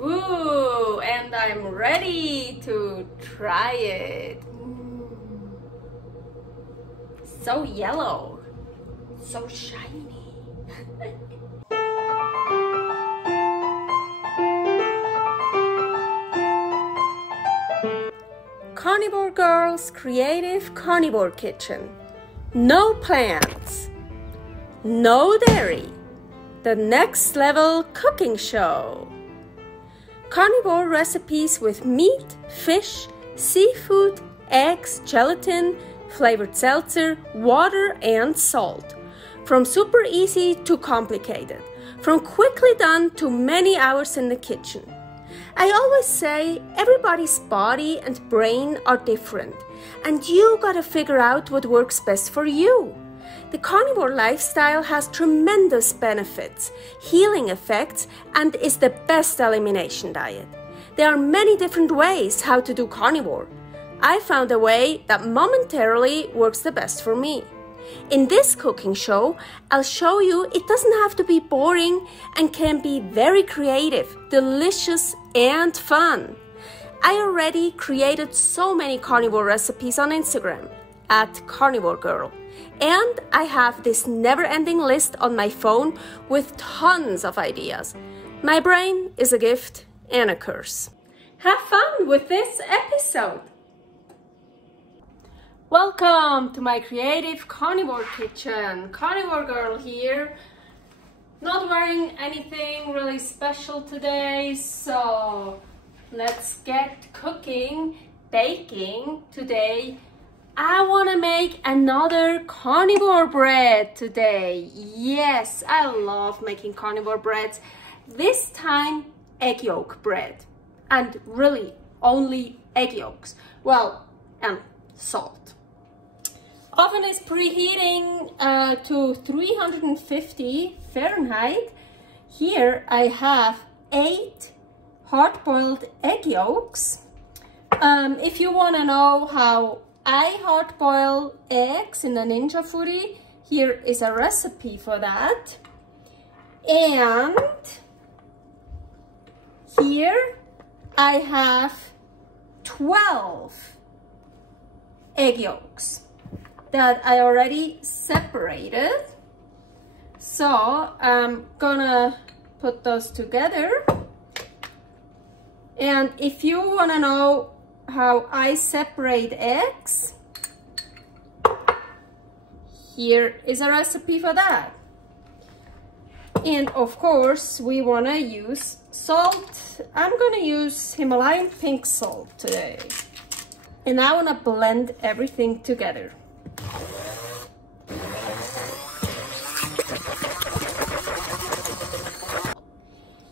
Ooh, and I'm ready to try it. So yellow, so shiny. Carnivore Girl's Creative Carnivore Kitchen. No plants, no dairy, the next level cooking show. Carnivore recipes with meat, fish, seafood, eggs, gelatin, flavored seltzer, water, and salt. From super easy to complicated, from quickly done to many hours in the kitchen. I always say everybody's body and brain are different, and you gotta figure out what works best for you. The carnivore lifestyle has tremendous benefits, healing effects, and is the best elimination diet. There are many different ways how to do carnivore. I found a way that momentarily works the best for me. In this cooking show, I'll show you it doesn't have to be boring and can be very creative, delicious, and fun. I already created so many carnivore recipes on Instagram at karnivorgirl. And I have this never-ending list on my phone with tons of ideas. My brain is a gift and a curse. Have fun with this episode! Welcome to my creative carnivore kitchen. Carnivore Girl here. Not wearing anything really special today, so let's get cooking, baking. Today I want to make another carnivore bread today. Yes, I love making carnivore breads. This time egg yolk bread, and really only egg yolks. Well, and salt. Oven is preheating to 350 Fahrenheit. Here I have 8 hard-boiled egg yolks. If you want to know how I hard-boil eggs in a Ninja Foodie, here is a recipe for that. And here I have 12 egg yolks that I already separated. So I'm gonna put those together. And if you wanna know how I separate eggs, here is a recipe for that. And of course we wanna use salt. I'm gonna use Himalayan pink salt today. And I wanna blend everything together.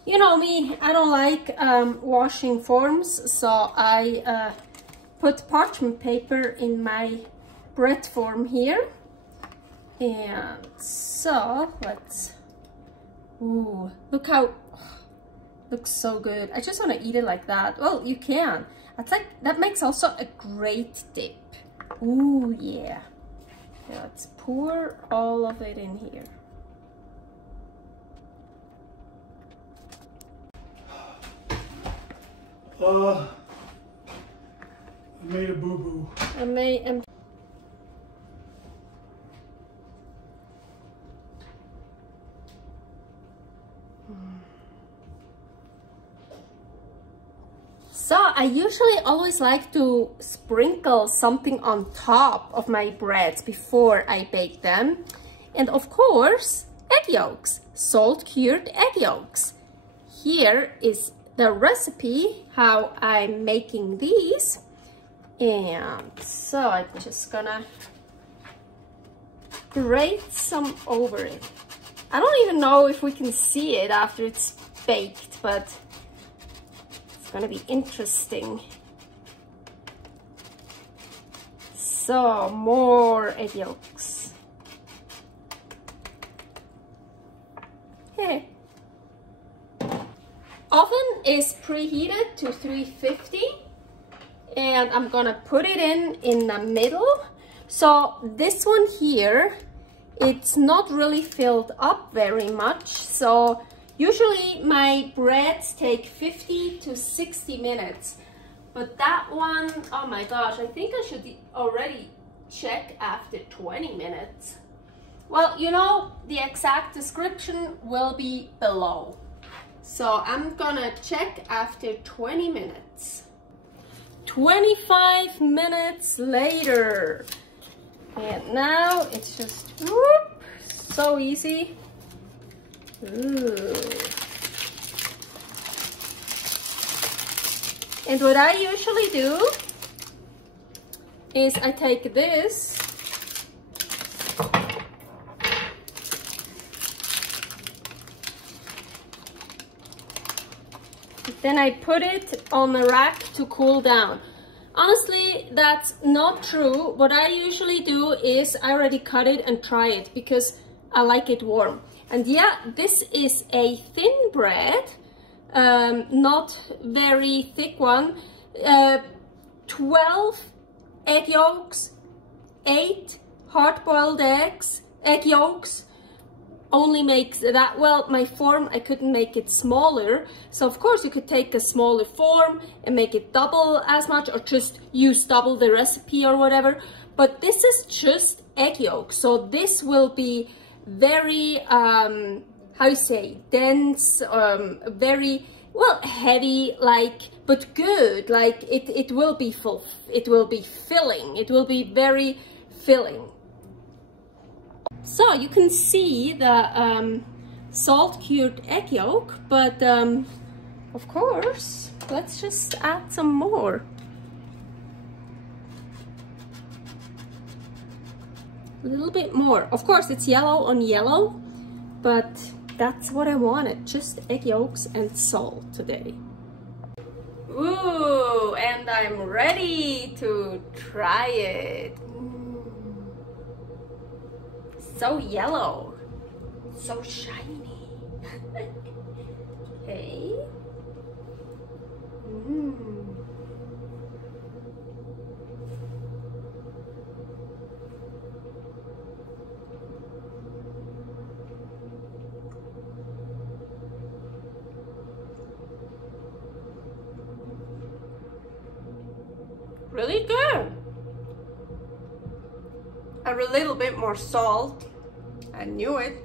You know me, I don't like washing forms, so I put parchment paper in my bread form here. And so let's, ooh, look how, looks so good. I just want to eat it like that. Well, you can. That's like, that makes also a great dip. Ooh, yeah. Let's pour all of it in here. I made a boo-boo. So I usually always like to sprinkle something on top of my breads before I bake them. And of course, egg yolks, salt cured egg yolks. Here is the recipe how I'm making these. And so I'm just gonna grate some over it. I don't even know if we can see it after it's baked, but it's gonna be interesting. So more egg yolks. Okay. Oven is preheated to 350 and I'm gonna put it in the middle. So this one here, it's not really filled up very much, so Usually my breads take 50 to 60 minutes, but that one, oh my gosh, I think I should already check after 20 minutes. Well, you know, the exact description will be below. So I'm gonna check after 20 minutes. 25 minutes later. And now it's just whoop, so easy. Ooh. And what I usually do is I take this then I put it on the rack to cool down. Honestly, that's not true. What I usually do is I already cut it and try it because I like it warm. And yeah, this is a thin bread, not very thick one. 12 egg yolks, 8 hard-boiled eggs, egg yolks. Only makes that, well, my form, I couldn't make it smaller. So of course you could take a smaller form and make it double as much, or just use double the recipe or whatever. But this is just egg yolk. So this will be very, how you say, dense, very, well, heavy, like, but good. Like it will be full, it will be filling, it will be very filling. So you can see the salt cured egg yolk, but of course, let's just add some more. A little bit more. Of course, it's yellow on yellow, but that's what I wanted. Just egg yolks and salt today. Ooh, and I'm ready to try it. So yellow, so shiny. Okay. Really good. A little bit more salt. I knew it.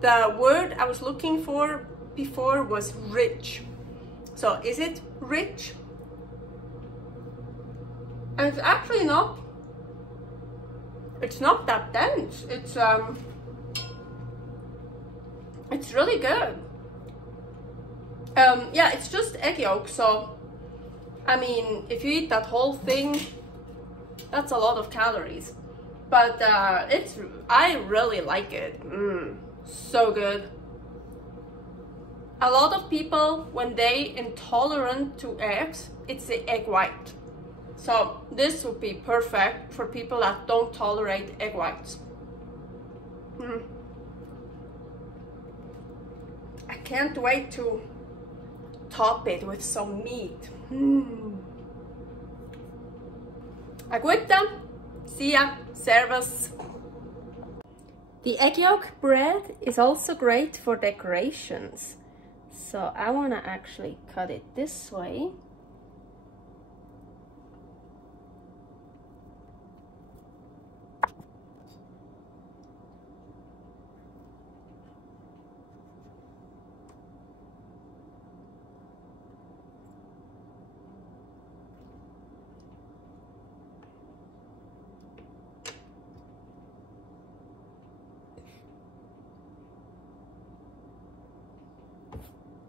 The word I was looking for before was rich. So is it rich? And it's actually not. It's not that dense. It's really good. Yeah, it's just egg yolk. So I mean, if you eat that whole thing, that's a lot of calories. But I really like it. So good. A lot of people, when they intolerant to eggs, it's the egg white. So this would be perfect for people that don't tolerate egg whites. I can't wait to top it with some meat. Agüita, see ya, servus. The egg yolk bread is also great for decorations. So I want to actually cut it this way.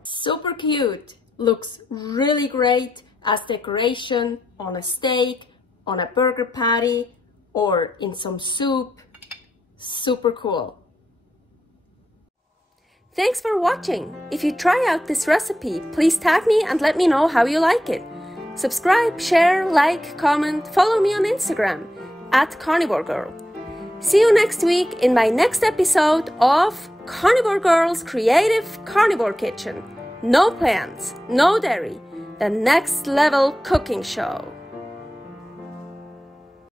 Super cute, looks really great as decoration on a steak, on a burger patty, or in some soup. Super cool. Thanks for watching. If you try out this recipe, please tag me and let me know how you like it. Subscribe, share, like, comment, follow me on Instagram @carnivorgirl. See you next week in my next episode of Carnivore Girl's Creative Carnivore Kitchen. No plants, no dairy, the next level cooking show.